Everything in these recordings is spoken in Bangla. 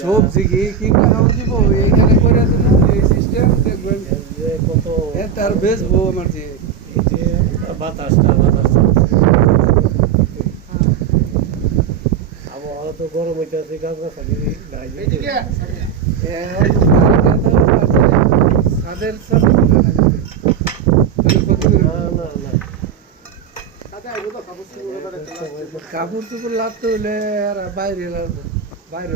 সবজি কি খাওয়া দিব এখানে করে দিল এই সিস্টেম দেখবেন কত তার বেচবো আমার যে বাতাসটা আবহাওয়া তো গরম হইতেছে গাছ গাছালি কাপড় চুপড় লাগতে হইলে আর বাইরে বাইরে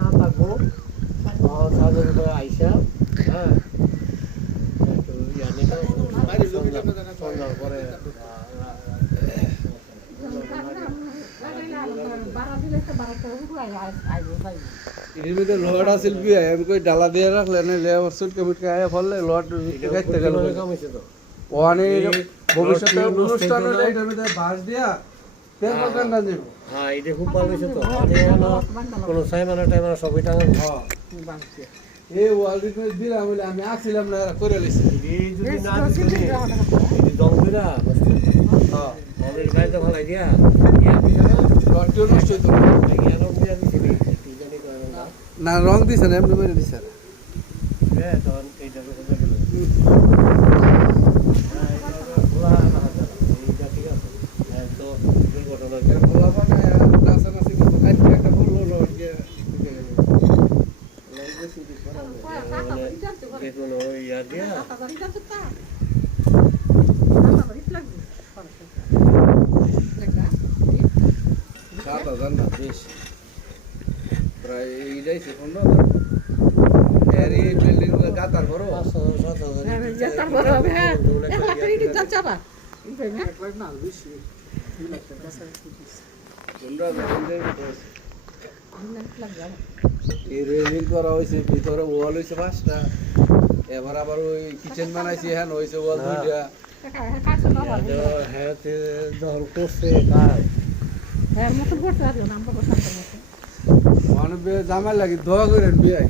না থাকবো ছাদের উপরে আইসা হ্যাঁ সন্ধ্যার পরে লোহাটা শিল্পী আমি কই ডালা দিয়ে রাখলে নাইলে আমার সুটকে মুটকে আয়া ফললে লোহাট গাইতে গেল ওখানে ভবিষ্যতে অনুষ্ঠান হলে এটার মধ্যে বাঁশ দিয়া তেল বাগান না দিব হ্যাঁ এটা খুব ভালো হয়েছে তো কোনো সাইমানা টাইমানা সবই টাকা এই ওয়ার্ল্ড দিলাম বলে আমি আসছিলাম না করে লিছি এই যদি না দিছি এই দম দিলা হ্যাঁ আমাদের গাইতে ভালাই দিয়া ইয়া দিলা লটটো নষ্ট হইতো ইয়া রং দিয়া দিছি কি জানি না রং দিছ না এমনি করে দিছ হ্যাঁ তখন এইটা করে গেল গাতার বড় রেলিং করা হয়েছে ভিতরে ওয়াল হয়েছে 5টা এবার আবার ওই কিচেন বানাইছি হ্যাঁ হয়েছে ওয়াল 2টা হ্যাঁ যখন করছে জামাই লাগি দোয়া করেন বিয়ে